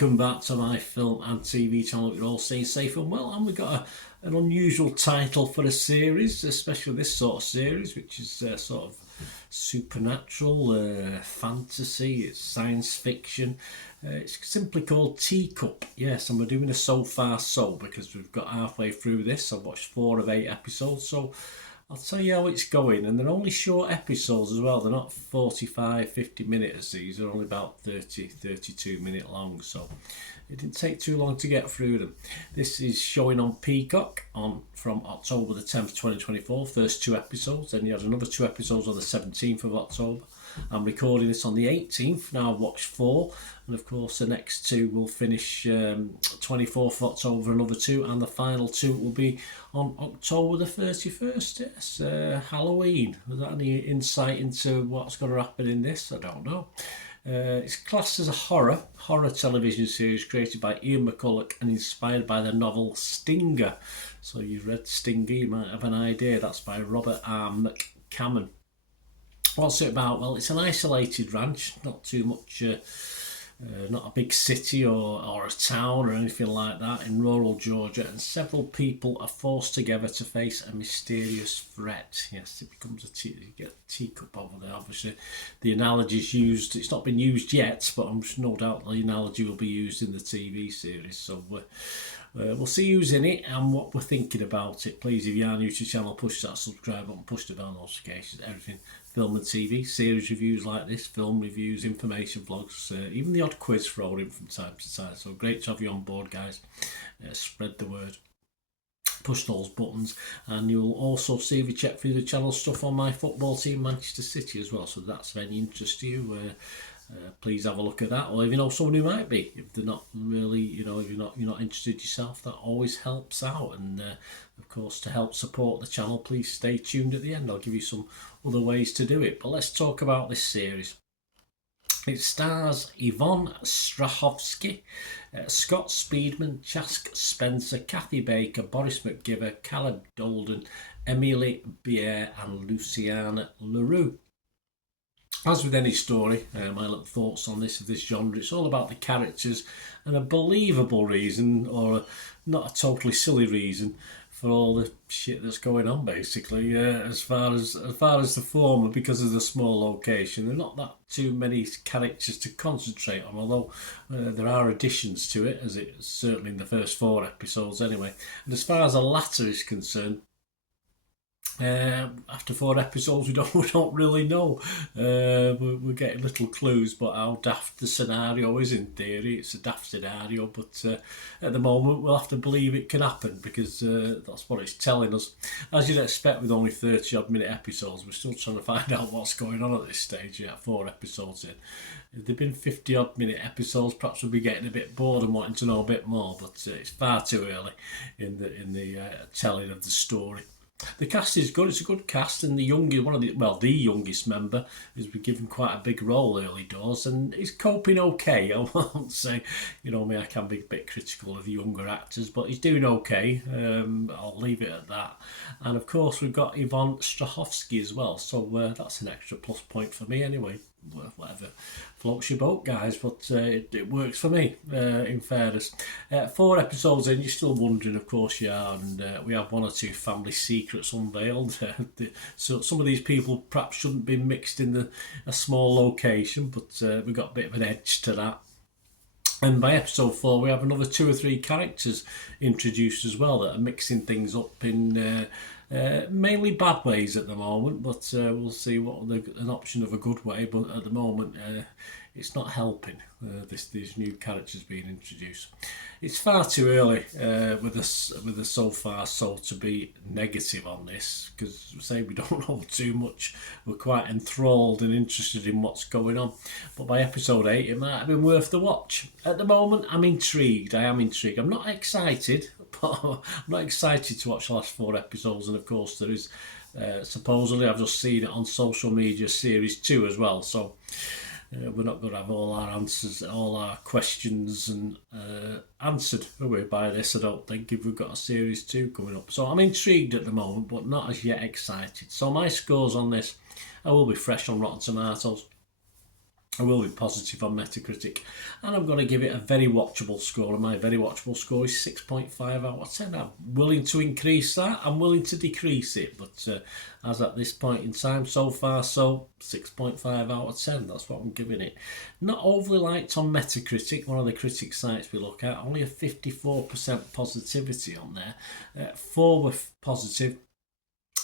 welcome back to my film and TV channel. You're all staying safe and well, and we've got an unusual title for a series, especially this sort of series, which is sort of supernatural, fantasy, it's science fiction. It's simply called Teacup. Yes, and we're doing a so far so because we've got halfway through this. I've watched 4 of 8 episodes, so I'll tell you how it's going. And they're only short episodes as well. They're not 45, 50 minutes. These are only about 30, 32 minute long. So it didn't take too long to get through them. This is showing on Peacock from October the 10th, 2024. First 2 episodes. Then you had another 2 episodes on the 17th of October. I'm recording this on the 18th. Now I've watched 4, and of course the next 2 will finish 24th of October, another 2, and the final 2 will be on October the 31st. Yes, Halloween. Was that any insight into what's going to happen in this? I don't know. It's classed as a horror television series created by Ian McCulloch and inspired by the novel Stinger. So you've read Stinger, you might have an idea. That's by Robert R. McCammon. What's it about? Well, it's an isolated ranch, not too much, not a big city or a town or anything like that, in rural Georgia, and several people are forced together to face a mysterious threat. Yes, it becomes you get a teacup over there. Obviously, the analogy is used. It's not been used yet, but I'm no doubt the analogy will be used in the TV series. So we'll see who's in it and what we're thinking about it. Please, if you are new to the channel, push that subscribe button, push the bell notifications, everything film and TV, series reviews like this, film reviews, information vlogs, even the odd quiz thrown in from time to time. So great to have you on board, guys. Spread the word. Push those buttons, and you'll also see, if you check through the channel, stuff on my football team, Manchester City, as well. So that's of any interest to you. Please have a look at that, or if you know someone who might be, if they're not really, if you're not interested yourself, that always helps out. And of course, to help support the channel, please stay tuned at the end. I'll give you some other ways to do it, but let's talk about this series. It stars Yvonne Strahovski, Scott Speedman, Chask Spencer, Kathy Baker, Boris McGiver, Caleb Dolden, Emily Bier, and Luciana LaRue. As with any story, my little thoughts on this of this genre, it's all about the characters and a believable reason, or not a totally silly reason, for all the shit that's going on. Basically, as far as the former, because of the small location, there are not that too many characters to concentrate on. Although there are additions to it, as it's certainly in the first 4 episodes anyway. And as far as the latter is concerned, after 4 episodes, we don't really know. We're getting little clues, but how daft the scenario is in theory. It's a daft scenario, but at the moment we'll have to believe it can happen, because that's what it's telling us. As you'd expect with only 30 odd minute episodes, we're still trying to find out what's going on at this stage. Yeah, 4 episodes in. If there'd been 50 odd minute episodes, perhaps we'd be getting a bit bored and wanting to know a bit more, but it's far too early in the telling of the story. The cast is good. It's a good cast, and the youngest member has been given quite a big role early doors, and he's coping okay. I won't say, I can be a bit critical of the younger actors, but he's doing okay. I'll leave it at that. And of course, we've got Yvonne Strahovski as well, so that's an extra plus point for me anyway. Whatever floats your boat, guys, but it works for me, in fairness. 4 episodes in, you're still wondering, of course you are, and we have 1 or 2 family secrets unveiled. So some of these people perhaps shouldn't be mixed in a small location, but we've got a bit of an edge to that. And by episode 4, we have another 2 or 3 characters introduced as well that are mixing things up in mainly bad ways at the moment, but we'll see what an option of a good way. But at the moment, it's not helping. These new characters being introduced. It's far too early with the so far so to be negative on this, because say we don't know too much. We're quite enthralled and interested in what's going on. But by episode 8, it might have been worth the watch. At the moment, I'm intrigued. I am intrigued. I'm not excited, but I'm not excited to watch the last 4 episodes. And of course, there is supposedly, I've just seen it on social media, series 2 as well. So we're not going to have all our answers, all our questions and answered, are we, by this, I don't think, if we've got a series 2 coming up. So I'm intrigued at the moment, but not as yet excited. So my scores on this, I will be fresh on Rotten Tomatoes. I will be positive on Metacritic, and I'm going to give it a very watchable score, and my very watchable score is 6.5 out of 10. I'm willing to increase that, I'm willing to decrease it, but as at this point in time, so far, so 6.5 out of 10, that's what I'm giving it. Not overly liked on Metacritic, one of the critic sites we look at, only a 54% positivity on there. 4 were positive,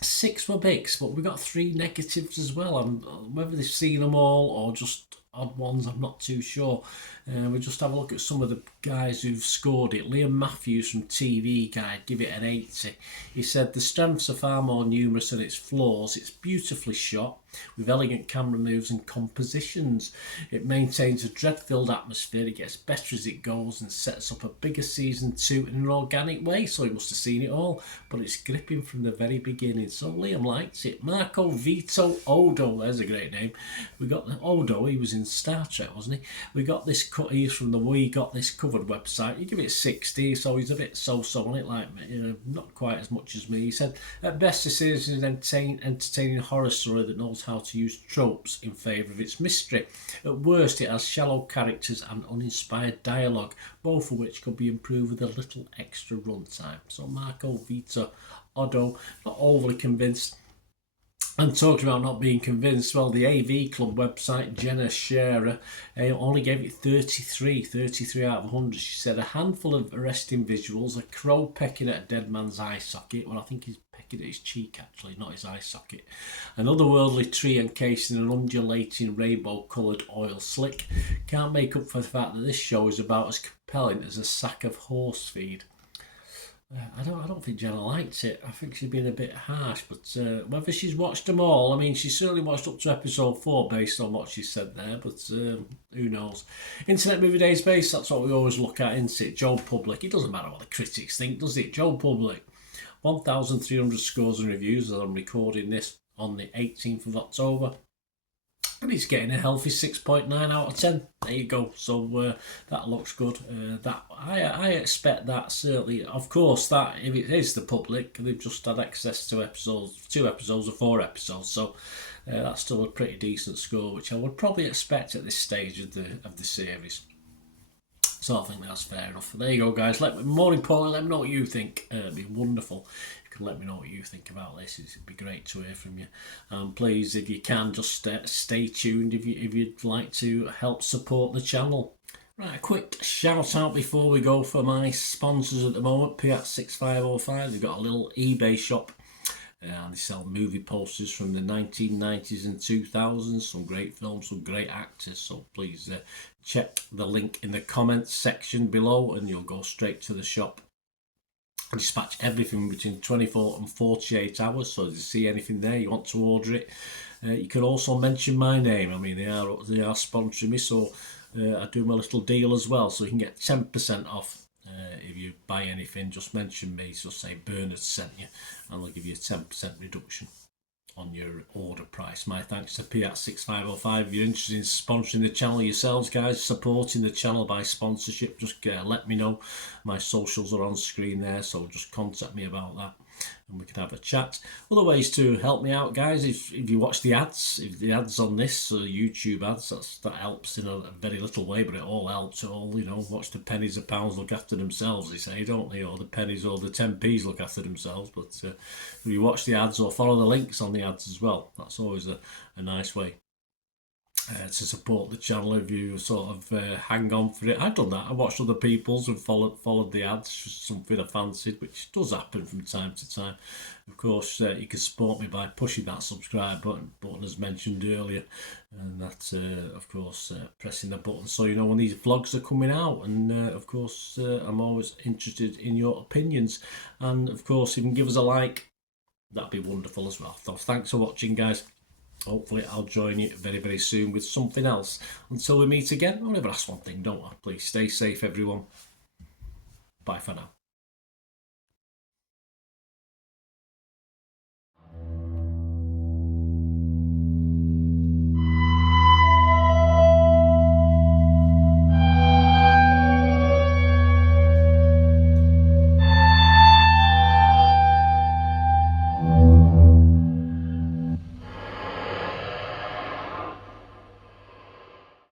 6 were mixed, but we got 3 negatives as well. Whether they've seen them all or just odd ones, I'm not too sure. We'll just have a look at some of the guys who've scored it. Liam Matthews from TV Guide give it an 80. He said the strengths are far more numerous than its flaws. It's beautifully shot with elegant camera moves and compositions. It maintains a dread-filled atmosphere. It gets better as it goes and sets up a bigger season 2 in an organic way. So he must have seen it all, but it's gripping from the very beginning. So Liam likes it. Marco Vito Odo, there's a great name. We got the Odo, he was in Star Trek, wasn't he? We got this cut, he's from the We Got This Covered website. You give it 60, so he's a bit so-so on it, like, not quite as much as me. He said, at best this is an entertaining horror story that knows how to use tropes in favour of its mystery. At worst, it has shallow characters and uninspired dialogue, both of which could be improved with a little extra runtime. So Marco Vito Odo, not overly convinced. And talking about not being convinced, well, the AV Club website, Jenna Scherer, only gave it 33 out of 100. She said a handful of arresting visuals, a crow pecking at a dead man's eye socket. Well, I think he's pecking at his cheek, actually, not his eye socket. An otherworldly tree encased in an undulating rainbow-coloured oil slick. Can't make up for the fact that this show is about as compelling as a sack of horse feed. I don't think Jenna liked it. I think she's been a bit harsh, but whether she's watched them all, I mean, she certainly watched up to episode 4 based on what she said there, but who knows. Internet Movie Database, that's what we always look at, isn't it? Joe Public, it doesn't matter what the critics think, does it? Joe Public, 1,300 scores and reviews as I'm recording this on the 18th of October. And he's getting a healthy 6.9 out of 10. There you go. So that looks good. That I expect that certainly. Of course, that if it is the public, they've just had access to 2 episodes or 4 episodes. So that's still a pretty decent score, which I would probably expect at this stage of the series. So I think that's fair enough. There you go, guys. More importantly, let me know what you think. It'd be wonderful. You can let me know what you think about this. It'd be great to hear from you. Please, if you can, just stay tuned if you'd like to help support the channel. Right, a quick shout out before we go for my sponsors at the moment. Peacock 6505. They've got a little eBay shop. And they sell movie posters from the 1990s and 2000s, some great films, some great actors, so please check the link in the comments section below and you'll go straight to the shop. I dispatch everything between 24 and 48 hours, so if you see anything there, you want to order it, you can also mention my name. I mean, they are sponsoring me, so I do my little deal as well, so you can get 10% off. If you buy anything, just mention me, just say Bernard sent you, and they'll give you a 10% reduction on your order price. My thanks to Peacock 6505. If you're interested in sponsoring the channel yourselves, guys, supporting the channel by sponsorship, just let me know. My socials are on screen there, so just contact me about that and we can have a chat. Other ways to help me out, guys, if you watch the ads, if the ads on this YouTube ads, that helps in a very little way, but it all helps. Watch the pennies and pounds look after themselves, they say, don't they? Or the pennies or the 10p's look after themselves. But if you watch the ads or follow the links on the ads as well, that's always a nice way to support the channel. If you sort of hang on for it, I've done that. I watched other people's and followed the ads, just something I fancied, which does happen from time to time. Of course, you can support me by pushing that subscribe button as mentioned earlier, and that of course pressing the button so you know when these vlogs are coming out. And of course I'm always interested in your opinions, and of course if you can give us a like, that'd be wonderful as well. So thanks for watching, guys. Hopefully I'll join you very, very soon with something else. Until we meet again, I'll never ask one thing, don't I? Please stay safe, everyone. Bye for now.